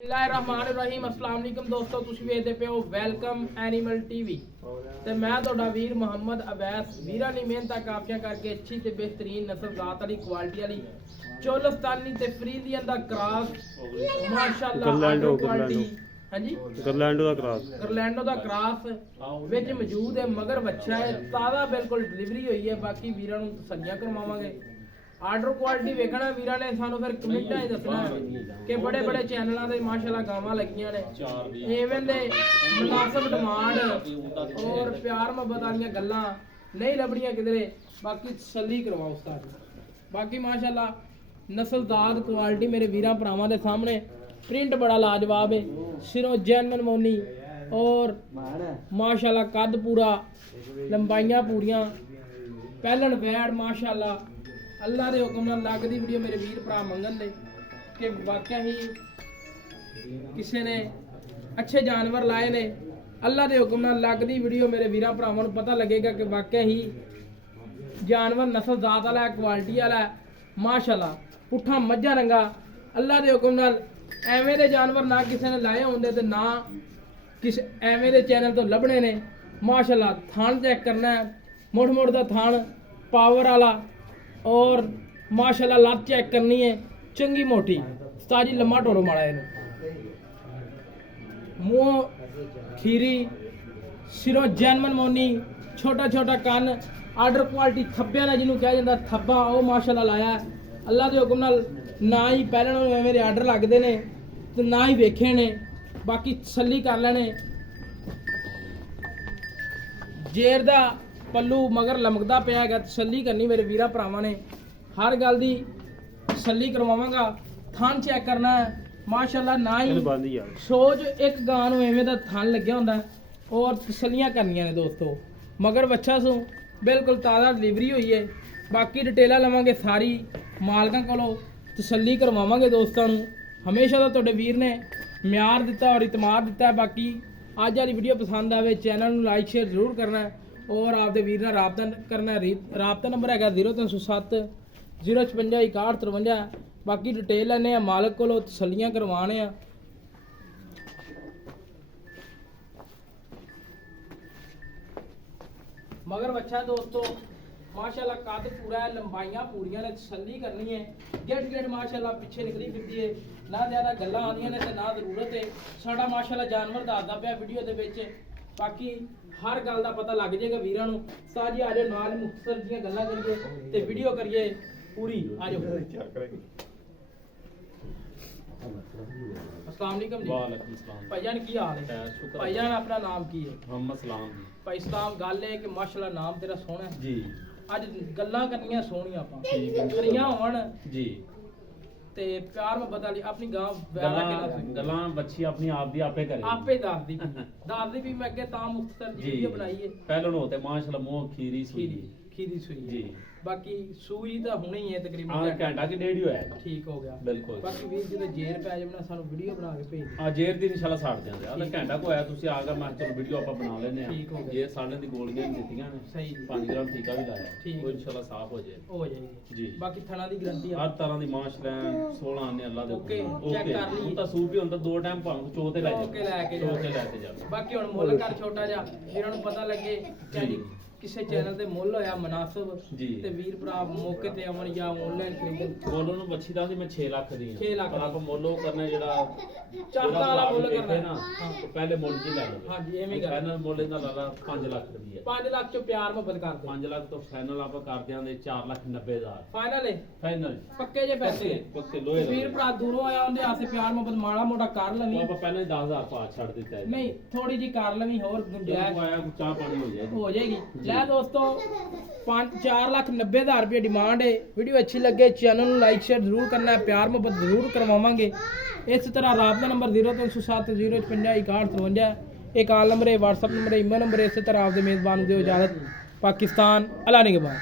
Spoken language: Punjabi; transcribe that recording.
ਬਿਸਮਿल्लाहिर्रहमानिर्रहीम अस्सलाम वालेकुम दोस्तों, ਤੁਸੀਂ ਵੇਖਦੇ ਪਏ ਹੋ ਵੈਲਕਮ ਐਨੀਮਲ ਟੀਵੀ ਤੇ ਮੈਂ ਤੁਹਾਡਾ ਵੀਰ ਮੁਹੰਮਦ ਅਬੈਸ। ਵੀਰਾਂ ਨੇ ਮਿਹਨਤਾਂ ਕਾਫੀਆਂ ਕਰਕੇ ਅੱਛੀ ਤੇ ਬਿਹਤਰੀਨ ਨਸਲ ਜ਼ਾਤ ਵਾਲੀ ਕੁਆਲਿਟੀ ਵਾਲੀ ਚੋਲਸਤਾਨੀ ਤੇ ਫਰੀਲੀਅਨ ਦਾ ਕ੍ਰਾਸ ਮਾਸ਼ਾਅੱਲਾ ਕੁਆਲਿਟੀ ਹਾਂਜੀ ਗਰਲੈਂਡੋ ਦਾ ਕ੍ਰਾਸ ਵਿੱਚ ਮੌਜੂਦ ਹੈ। ਮਗਰ ਬੱਚਾ ਹੈ ਤਾਜ਼ਾ ਬਿਲਕੁਲ ਡਿਲੀਵਰੀ ਹੋਈ ਹੈ। ਬਾਕੀ ਵੀਰਾਂ ਨੂੰ ਤਸੱਲੀਆਂ ਕਰਵਾਵਾਂਗੇ। ਆਰਡਰ ਕੁਆਲਿਟੀ ਵੇਖਣਾ ਵੀਰਾਂ ਨੇ ਸਾਨੂੰ ਫਿਰ ਕਮੈਂਟਾਂ 'ਚ ਦੱਸਣਾ ਕਿ ਬੜੇ ਬੜੇ ਚੈਨਲਾਂ ਦੇ ਮਾਸ਼ਾਅੱਲਾ ਗਾਵਾਂ ਲੱਗੀਆਂ ਨੇ ਇਵੇਂ ਦੇ ਮੁਨਾਸਬ ਡਿਮਾਂਡ ਔਰ ਪਿਆਰ ਮੁਹੱਬਤ ਵਾਲੀਆਂ ਗੱਲਾਂ ਨਹੀਂ ਲੱਭਣੀਆਂ ਕਿਧਰੇ। ਬਾਕੀ ਤਸੱਲੀ ਕਰਵਾਓ ਉਸਤਾਦ। ਬਾਕੀ ਮਾਸ਼ਾਅੱਲਾ ਨਸਲਦਾਰ ਕੁਆਲਿਟੀ ਮੇਰੇ ਵੀਰਾਂ ਭਰਾਵਾਂ ਦੇ ਸਾਹਮਣੇ प्रिंट बड़ा लाजवाब है, सिरों जैनमन मोनी और माशाल्लाह कद पूरा, लंबाइयां पूरियां, पहलन वैड़ माशाल्लाह अल्लाह के हुक्म नाल लगदी वीडियो मेरे वीर भरा मंगन दे कि वाकई ही किसी ने अच्छे जानवर लाए ने। अल्लाह के हुक्म नाल लगदी वीडियो मेरे वीर भरावां नूं पता लगेगा कि वाकई ही जानवर नस्ल जात वाला क्वालिटी वाला माशाल्लाह। पुट्ठा मझा रंगा अल्लाह के हुक्म नाल ਐਵੇਂ ਦੇ ਜਾਨਵਰ ਨਾ ਕਿਸੇ ਨੇ ਲਾਏ ਹੁੰਦੇ ਤੇ ਨਾ ਕਿਸ ਐਵੇਂ ਦੇ ਚੈਨਲ ਤੋਂ ਲੱਭਣੇ ਨੇ। ਮਾਸ਼ਾਅੱਲਾ ਥਾਣ ਚੈੱਕ ਕਰਨਾ ਹੈ, ਮੋੜ ਮੋੜ ਦਾ ਥਾਣ ਪਾਵਰ ਵਾਲਾ ਔਰ ਮਾਸ਼ਾਅੱਲਾ ਲੱਤ ਚੈੱਕ ਕਰਨੀ ਹੈ ਚੰਗੀ ਮੋਟੀ ਸਤਾਜੀ ਲੰਮਾ ਟੋੜੋ ਮਾੜਾ ਇਹਨੂੰ ਮੂੰਹ ਖੀਰੀ ਸਿਰੋਂ ਜੈਨਮਨ ਮੋਨੀ ਛੋਟਾ ਛੋਟਾ ਕੰਨ ਆਰਡਰ ਕੁਆਲਿਟੀ ਥੱਬਿਆਂ ਦਾ ਜਿਹਨੂੰ ਕਿਹਾ ਜਾਂਦਾ ਥੱਬਾ ਉਹ ਮਾਸ਼ਾਅੱਲਾ ਲਾਇਆ ਅੱਲਾ ਦੇ ਹੁਕਮ ਨਾਲ। ना ही पहले मेरे आर्डर लगते ने तो ना ही वेखे ने। बाकी तसल्ली कर लेने जेर दा पल्लू मगर लमकदा पिया है। तसल्ली करनी मेरे वीरा भरावां ने हर गल दी तसल्ली करवावांगा। थान चेक करना है माशाअल्लाह ना ही सोच एक गां नूं एवें दा थान लग्या हुंदा और तसल्लियां करनियां ने दोस्तों। मगर बच्चा सो बिल्कुल ताज़ा डिलीवरी हुई है। बाकी डिटेलां लवांगे सारी मालकां कोलों तसल्ली करवावांगे दोस्तों। हमेशा तो तुहाडे वीर ने म्यार दिता और इतमाद दिता है। बाकी अज वाली वीडियो पसंद आवे चैनल नूं लाइक शेयर जरूर करना है और आपदे वीर नाल राबता करना है। राबता नंबर है 0307 056 6153। बाकी डिटेल लैने आ मालक कोलों तसल्लियां करवाने आ। मगर बच्चा दोस्तों माशाअल्लाह कद पूरा है, लंबाइयां पूरियां ने, तसल्ली करनी है। गेट गेट माशाअल्लाह पीछे निकली फिरदी है, ना ज़्यादा गल्लां आंदियां ने ते ना जरूरत है। साडा माशाअल्लाह जानवर दसदा पिया वीडियो दे विच। बाकी हर गल दा पता लग जाएगा वीरां नूं। साजी आ जाओ नाल मुख्तसर जियां गल्लां करिए ते वीडियो करिए पूरी। आ जाओ। अस्सलाम वालेकुम जी। वालेकुम अस्सलाम। भाईजान की हाल है? भाईजान अपना नाम की है? मोहम्मद सलाम जी। भाई सलाम। गल है कि माशाअल्लाह नाम तेरा सोहना है जी। ਅੱਜ ਗੱਲਾਂ ਕਰਨੀਆਂ ਸੋਹਣੀਆਂ ਆਪਾਂ ਕਰੀਆਂ ਹੋਣ ਜੀ ਤੇ ਪਿਆਰ ਮੁਹੱਬਤ ਵਾਲੀ ਆਪਣੀ ਗਾਂ ਵੈਰਾ ਕਿਹਨਾਂ ਸੀ ਗੱਲਾਂ ਬੱਚੀ ਆਪਣੀ ਆਪ ਦੀ ਆਪੇ ਕਰੇ ਆਪੇ ਦੱਸਦੀ ਵੀ ਮੈਂ ਅੱਗੇ ਤਾਂ ਮੁਖਤਸਰ ਜੀ ਵੀਡੀਓ ਬਣਾਈ ਹੈ। ਪਹਿਲਾਂ ਨੂੰ ਤੇ ਮਾਸ਼ਾਅੱਲਾ ਮੂੰਹ ਖੀਰੀ ਸੂਈ ਜੀ। ਬਾਕੀ ਸੂਈ ਤਾਂ ਹੁਣੇ ਹੀ ਹੈ ਤਕਰੀਬਨ ਘੰਟਾ ਕਿ ਡੇਢ ਹੀ ਹੋਇਆ। ਠੀਕ ਹੋ ਗਿਆ ਬਿਲਕੁਲ। ਬਾਕੀ ਵੀਰ ਜਦੋਂ ਜੇਰ ਪੈ ਜਾਵੇ ਨਾ ਸਾਨੂੰ ਵੀਡੀਓ ਬਣਾ ਕੇ ਭੇਜ ਦਿਓ। ਜੇਰ ਦੀ ਇਨਸ਼ਾਅੱਲਾ ਛੱਡ ਦਿਆਂਗੇ। ਉਹਦਾ ਘੰਟਾ ਕੋ ਆਇਆ ਤੁਸੀਂ ਆ ਗਿਆ ਮੈਂ ਚਲੋ ਵੀਡੀਓ ਆਪਾਂ ਬਣਾ ਲੈਨੇ ਆ। ਠੀਕ ਹੋ ਗਿਆ। ਜੇਰ ਸਾਲੇ ਦੀ ਗੋਲੀਆਂ ਵੀ ਦਿੱਤੀਆਂ ਨੇ ਸਹੀ 5 ਗ੍ਰਾਮ ਟੀਕਾ ਵੀ ਲਾਇਆ ਉਹ ਇਨਸ਼ਾਅੱਲਾ ਸਾਫ਼ ਹੋ ਜਾਏਗੀ ਜੀ। ਬਾਕੀ ਥਣਾ ਦੀ ਗਾਰੰਟੀ ਹਰ ਤਰ੍ਹਾਂ ਦੀ ਮਾਸ਼ਾਅੱਲਾ 16 ਆਨੇ ਅੱਲਾ ਦੇ ਓਕੇ ਚੈੱਕ ਕਰ ਲਈ। ਹੁਣ ਤਾਂ ਸੂਪ ਹੀ ਹੁੰਦਾ 2 ਟਾਈਮ ਭਾਵੇਂ ਚੋ ਤੇ ਲੈ ਜਾ ਓਕੇ ਲੈ ਕੇ ਜਾ। ਬਾਕੀ ਹੁਣ ਮੁੱਲ ਕਰ ਛੋਟਾ ਜਿਹਾ ਜਿਹਨਾਂ ਨੂੰ ਪਤਾ ਲੱਗੇ ਕਿ ਕਿਸੇ ਚੈਨਲ ਤੇ ਮੁੱਲ ਹੋਇਆ ਮੁਨਾਸਬ ਤੇ ਵੀਰ ਭਰਾ ਮੌਕੇ ਤੇ ਆਉਣ ਜਾਂ ਆਨਲਾਈਨ ਖਰੀਦਣ। ਬੋਲੋ ਨੂੰ ਬੱਚੀ ਦਾ ਮੈਂ 6 ਲੱਖ ਦੀ 6 ਲੱਖ ਪਰ ਆਪਾਂ ਮੁੱਲ ਉਹ ਕਰਨਾ ਜਿਹੜਾ ਚਾਹਤਾ ਵਾਲਾ ਮੁੱਲ ਕਰਨਾ ਨਾ ਪਹਿਲੇ ਮੁੱਲ ਜੀ ਲੈ ਲਓ। ਹਾਂਜੀ ਐਵੇਂ ਕਰ ਫਾਈਨਲ ਮੁੱਲ ਇਹਦਾ ਲਾ ਲਾ 5 ਲੱਖ ਰੁਪਏ। 5 ਲੱਖ ਚੋਂ ਪਿਆਰ ਮੁਹੱਬਤ ਕਰ ਦੋ। 5 ਲੱਖ ਤੋਂ ਫਾਈਨਲ ਆਪਾਂ ਕਰ ਦਿਆਂਗੇ 4,90,000 ਫਾਈਨਲ ਹੈ। ਫਾਈਨਲ ਪੱਕੇ ਜੇ ਪੈਸੇ ਪੱਕੇ ਲੋਹੇ ਵੀਰ ਭਰਾ ਦੂਰੋਂ ਆਇਆ ਉਹਦੇ ਆਸੇ ਪਿਆਰ ਮੁਹੱਬਤ ਮਾੜਾ ਮੋਟਾ ਕਰ ਲਵੀਂ। ਆਪਾਂ ਪਹਿਲਾਂ ਹੀ 10,000 ਪਾ ਛੱਡ ਦਿੱਤਾ ਨਹੀਂ ਥੋੜੀ ਜੀ ਕਰ ਲਵੀਂ ਹੋਰ ਗੁੰਜਾਇਸ਼ ਆਇਆ ਕੋਈ ਚਾਹ ਪਾਣੀ ਹੋ ਜਾਏਗੀ। ਲੈ ਦੋਸਤੋ 4,90,000 रुपये डिमांड है। वीडियो अच्छी लगे चैनल लाइक शेयर जरूर करना है, प्यार मोहब्बत जरूर करवावांगे। इस तरह राबता नंबर 0307 056 6153 एक आल नंबर है, व्हाट्सअप नंबर है, ईमेल नंबर है। इस तरह आपके मेज़बान को इजाज़त। पाकिस्तान अल्लाह ने के बाद।